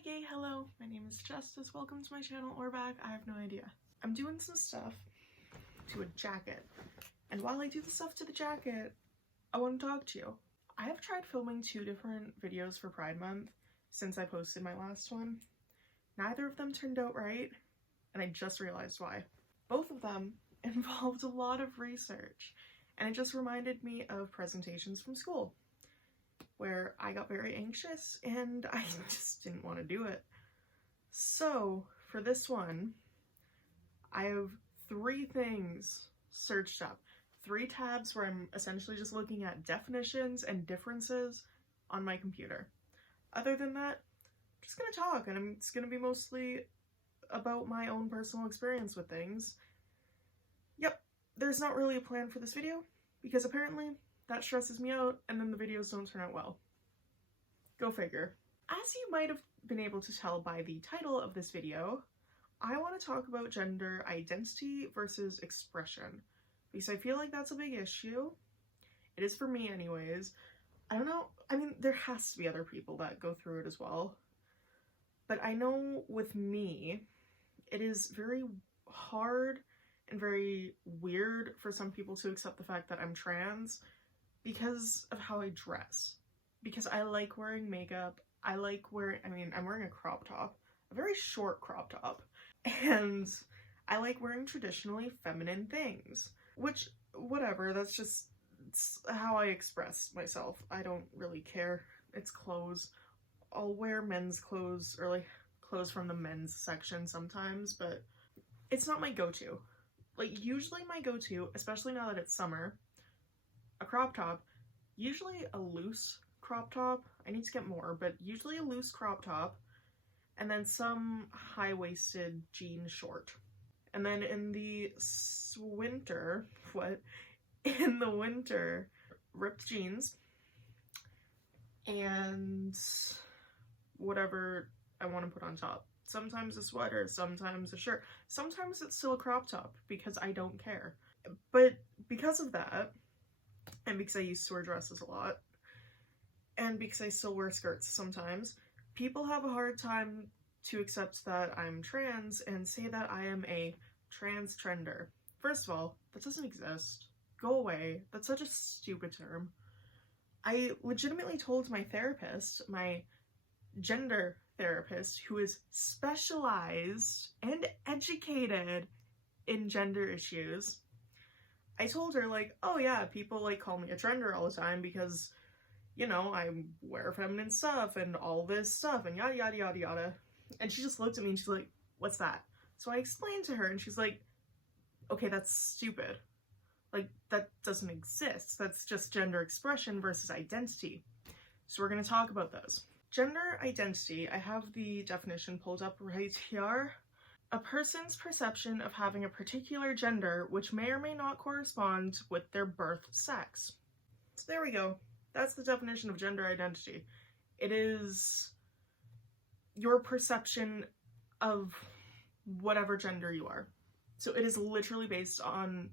Hi gay, hello, my name is Justice, welcome to my channel or back, I have no idea. I'm doing some stuff to a jacket, and while I do the stuff to the jacket, I want to talk to you. I have tried filming 2 different videos for Pride Month since I posted my last one. Neither of them turned out right, and I just realized why. Both of them involved a lot of research, and it just reminded me of presentations from school, where I got very anxious and I just didn't want to do it. So for this one, I have 3 things searched up. 3 tabs where I'm essentially just looking at definitions and differences on my computer. Other than that, I'm just gonna talk, and it's gonna be mostly about my own personal experience with things. Yep, there's not really a plan for this video, because apparently that stresses me out and then the videos don't turn out well. Go figure. As you might have been able to tell by the title of this video, I want to talk about gender identity versus expression, because I feel like that's a big issue. It is for me anyways. I don't know, I mean, there has to be other people that go through it as well. But I know with me, it is very hard and very weird for some people to accept the fact that I'm trans because of how I dress. Because I like wearing makeup, I'm wearing a crop top, a very short crop top, and I like wearing traditionally feminine things, which, whatever, that's just how I express myself. I don't really care. It's clothes. I'll wear men's clothes, or like clothes from the men's section sometimes, but it's not my go-to. Like, usually my go-to, especially now that it's summer, a crop top, usually a loose crop top. I need to get more, but usually a loose crop top, and then some high-waisted jean short. And then in the winter, ripped jeans, and whatever I want to put on top. Sometimes a sweater, sometimes a shirt, sometimes it's still a crop top, because I don't care. But because of that, and because I used to wear dresses a lot, and because I still wear skirts sometimes, people have a hard time to accept that I'm trans and say that I am a transgender. First of all, that doesn't exist. Go away. That's such a stupid term. I legitimately told my therapist, my gender therapist, who is specialized and educated in gender issues, I told her, like, oh yeah, people like call me a trender all the time because, you know, I wear feminine stuff and all this stuff and yada yada yada yada. And she just looked at me and she's like, what's that? So I explained to her and she's like, okay, that's stupid. Like, that doesn't exist. That's just gender expression versus identity. So we're gonna talk about those. Gender identity, I have the definition pulled up right here. A person's perception of having a particular gender which may or may not correspond with their birth sex. So there we go. That's the definition of gender identity. It is your perception of whatever gender you are. So it is literally based on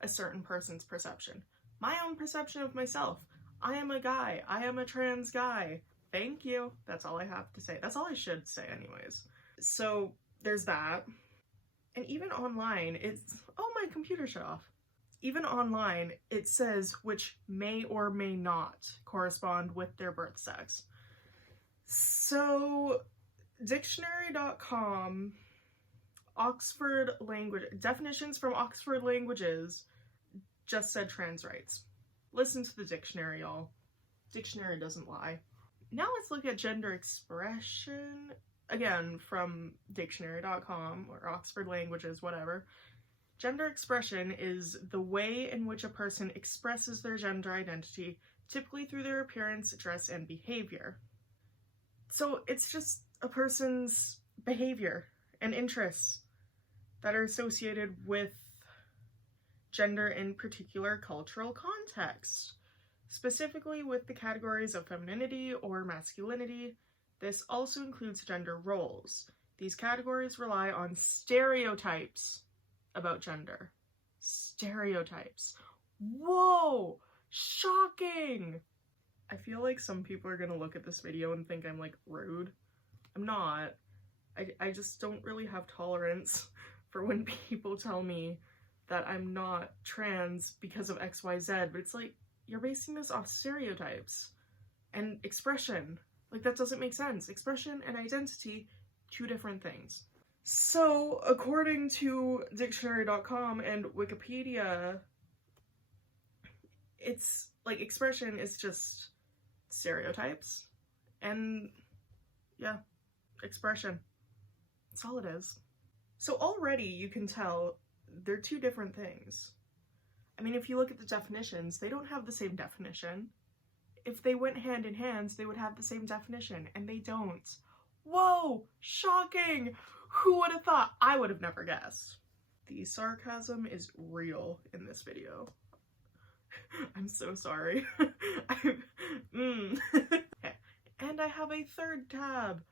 a certain person's perception. My own perception of myself. I am a guy. I am a trans guy. Thank you. That's all I have to say. That's all I should say anyways. So there's that. And even online, it's... Oh, my computer shut off. Even online, it says which may or may not correspond with their birth sex. So, dictionary.com, Oxford language, definitions from Oxford Languages just said trans rights. Listen to the dictionary, y'all. Dictionary doesn't lie. Now let's look at gender expression, again, from dictionary.com or Oxford Languages, whatever. Gender expression is the way in which a person expresses their gender identity, typically through their appearance, dress, and behavior. So it's just a person's behavior and interests that are associated with gender in particular cultural context. Specifically with the categories of femininity or masculinity, this also includes gender roles. These categories rely on stereotypes about gender. Stereotypes. Whoa! Shocking! I feel like some people are gonna look at this video and think I'm, like, rude. I'm not. I just don't really have tolerance for when people tell me that I'm not trans because of XYZ, but it's like, you're basing this off stereotypes and expression. Like, that doesn't make sense. Expression and identity, two different things. So, according to dictionary.com and Wikipedia, it's like expression is just stereotypes and yeah, expression. That's all it is. So already you can tell they're two different things. I mean, if you look at the definitions, they don't have the same definition. If they went hand in hand, they would have the same definition, and they don't. Whoa! Shocking! Who would have thought? I would have never guessed. The sarcasm is real in this video. I'm so sorry. And I have a third tab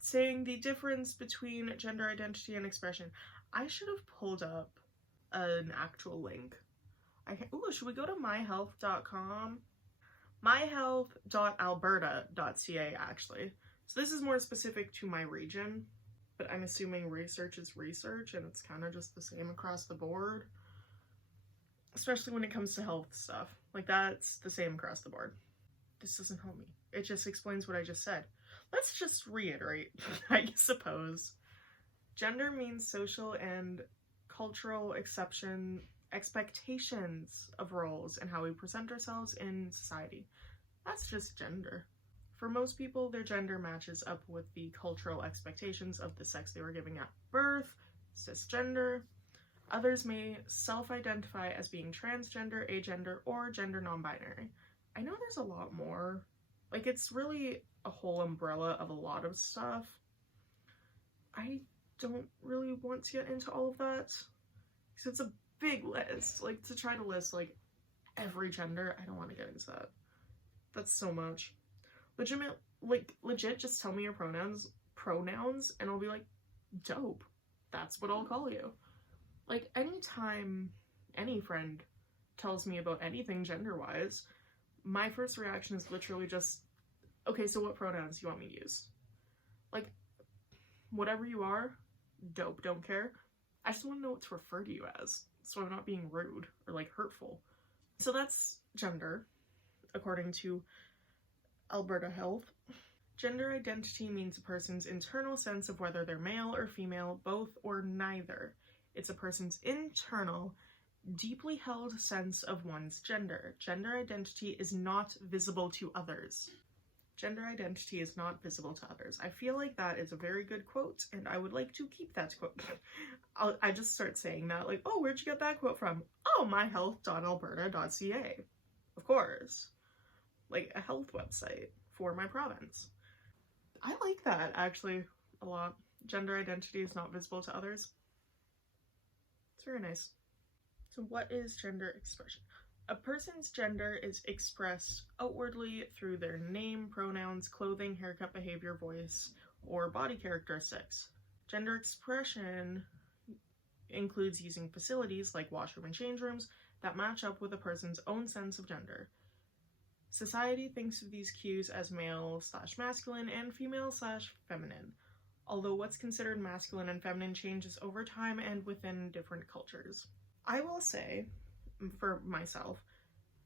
saying the difference between gender identity and expression. I should have pulled up an actual link. Ooh, should we go to myhealth.com? myhealth.alberta.ca actually. So this is more specific to my region, but I'm assuming research is research and it's kind of just the same across the board. Especially when it comes to health stuff. Like, that's the same across the board. This doesn't help me. It just explains what I just said. Let's just reiterate, I suppose. Gender means social and cultural expectations of roles and how we present ourselves in society. That's just gender. For most people, their gender matches up with the cultural expectations of the sex they were giving at birth, cisgender. Others may self-identify as being transgender, agender, or gender non-binary. I know there's a lot more. Like, it's really a whole umbrella of a lot of stuff. I don't really want to get into all of that, because it's a big list. Like, to try to list, like, every gender, I don't want to get into that. That's so much. Legit, just tell me your pronouns, and I'll be like, dope. That's what I'll call you. Like, anytime any friend tells me about anything gender-wise, my first reaction is literally just, okay, so what pronouns do you want me to use? Like, whatever you are, dope, don't care. I just want to know what to refer to you as, so I'm not being rude or, like, hurtful. So that's gender, according to Alberta Health. Gender identity means a person's internal sense of whether they're male or female, both or neither. It's a person's internal, deeply held sense of one's gender. Gender identity is not visible to others. Gender identity is not visible to others. I feel like that is a very good quote, and I would like to keep that quote. I just start saying that, like, oh, where'd you get that quote from? Oh, myhealth.alberta.ca. Of course. Like, a health website for my province. I like that, actually, a lot. Gender identity is not visible to others. It's very nice. So what is gender expression? A person's gender is expressed outwardly through their name, pronouns, clothing, haircut, behavior, voice, or body characteristics. Gender expression includes using facilities like washroom and change rooms that match up with a person's own sense of gender. Society thinks of these cues as male/masculine and female/feminine, although what's considered masculine and feminine changes over time and within different cultures. I will say, for myself,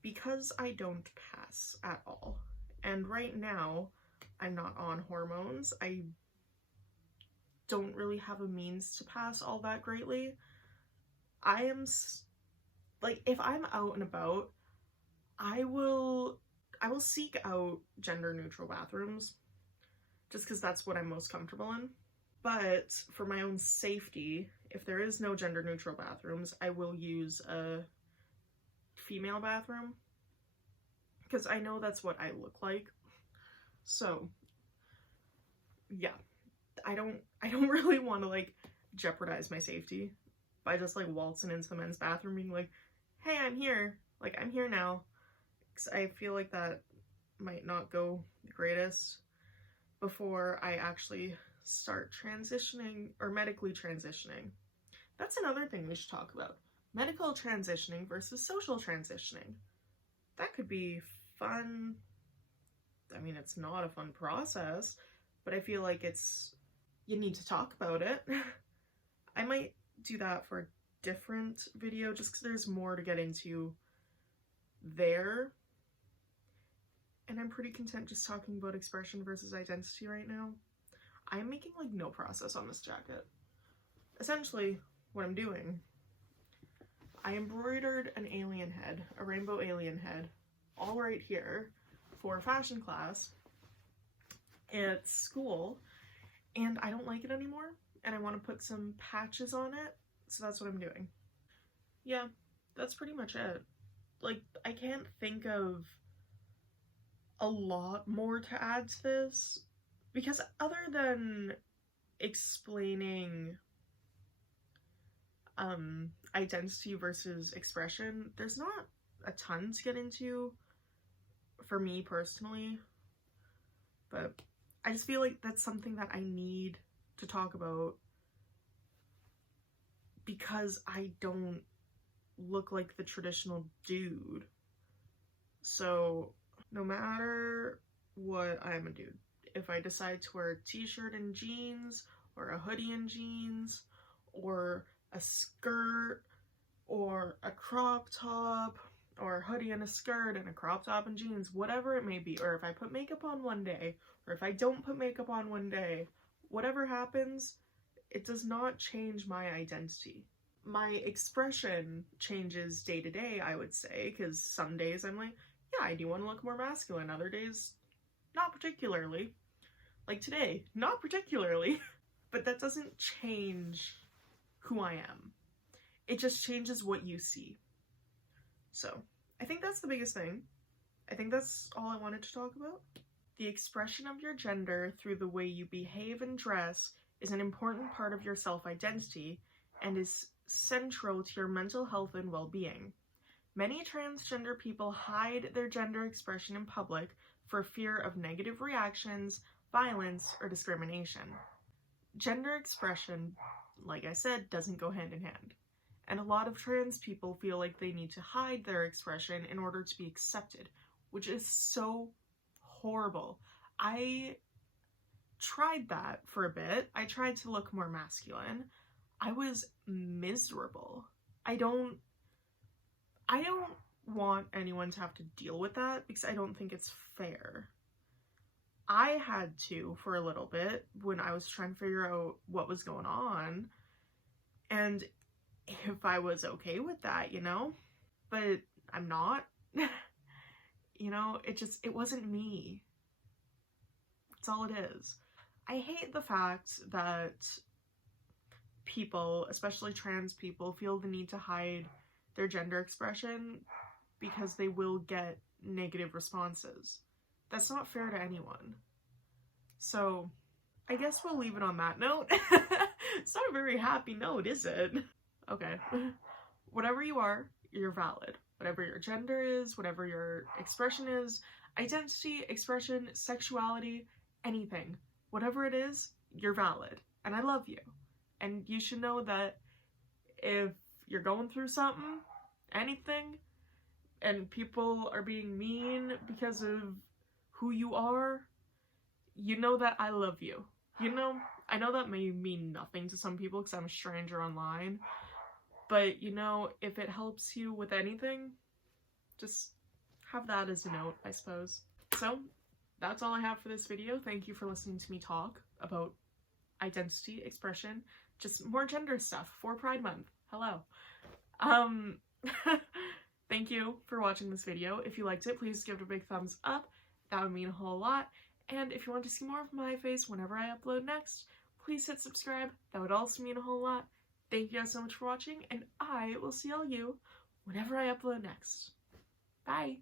because I don't pass at all, and right now I'm not on hormones, I don't really have a means to pass all that greatly. I am, like, if I'm out and about, I will seek out gender-neutral bathrooms, just because that's what I'm most comfortable in. But for my own safety, if there is no gender-neutral bathrooms, I will use a female bathroom, because I know that's what I look like. So, yeah, I don't really want to, like, jeopardize my safety by just, like, waltzing into the men's bathroom being like, hey, I'm here. Like, I'm here now. Because I feel like that might not go the greatest before I actually start transitioning, or medically transitioning. That's another thing we should talk about. Medical transitioning versus social transitioning. That could be fun. I mean, it's not a fun process, but I feel like you need to talk about it. I might do that for a different video just because there's more to get into there. And I'm pretty content just talking about expression versus identity right now. I'm making like no process on this jacket. Essentially, what I'm doing, I embroidered an alien head, a rainbow alien head, all right here for fashion class at school, and I don't like it anymore, and I want to put some patches on it, so that's what I'm doing. Yeah, that's pretty much it. Like, I can't think of a lot more to add to this, because other than explaining identity versus expression, there's not a ton to get into for me personally, but I just feel like that's something that I need to talk about because I don't look like the traditional dude. So no matter what, I'm a dude. If I decide to wear a t-shirt and jeans, or a hoodie and jeans, or a skirt, or a crop top, or a hoodie and a skirt and a crop top and jeans, whatever it may be, or if I put makeup on one day, or if I don't put makeup on one day, whatever happens, it does not change my identity. My expression changes day to day, I would say, because some days I'm like, yeah, I do want to look more masculine, other days, not particularly. Like today, not particularly. But that doesn't change who I am. It just changes what you see. So, I think that's the biggest thing. I think that's all I wanted to talk about. The expression of your gender through the way you behave and dress is an important part of your self-identity and is central to your mental health and well-being. Many transgender people hide their gender expression in public for fear of negative reactions, violence, or discrimination. Gender expression, like I said, doesn't go hand in hand. And a lot of trans people feel like they need to hide their expression in order to be accepted, which is so horrible. I tried that for a bit. I tried to look more masculine. I was miserable. I don't want anyone to have to deal with that because I don't think it's fair. I had to for a little bit when I was trying to figure out what was going on and if I was okay with that, you know? But I'm not. You know, it wasn't me. That's all it is. I hate the fact that people, especially trans people, feel the need to hide their gender expression because they will get negative responses. That's not fair to anyone. So, I guess we'll leave it on that note. It's not a very happy note, is it? Okay. Whatever you are, you're valid. Whatever your gender is, whatever your expression is, identity, expression, sexuality, anything. Whatever it is, you're valid. And I love you. And you should know that if you're going through something, anything, and people are being mean because of who you are, you know that I love you. You know, I know that may mean nothing to some people because I'm a stranger online, but you know, if it helps you with anything, just have that as a note, I suppose. So, that's all I have for this video. Thank you for listening to me talk about identity, expression, just more gender stuff for Pride Month. Hello. Thank you for watching this video. If you liked it, please give it a big thumbs up. That would mean a whole lot. And if you want to see more of my face whenever I upload next, please hit subscribe. That would also mean a whole lot. Thank you guys so much for watching, and I will see all you whenever I upload next. Bye!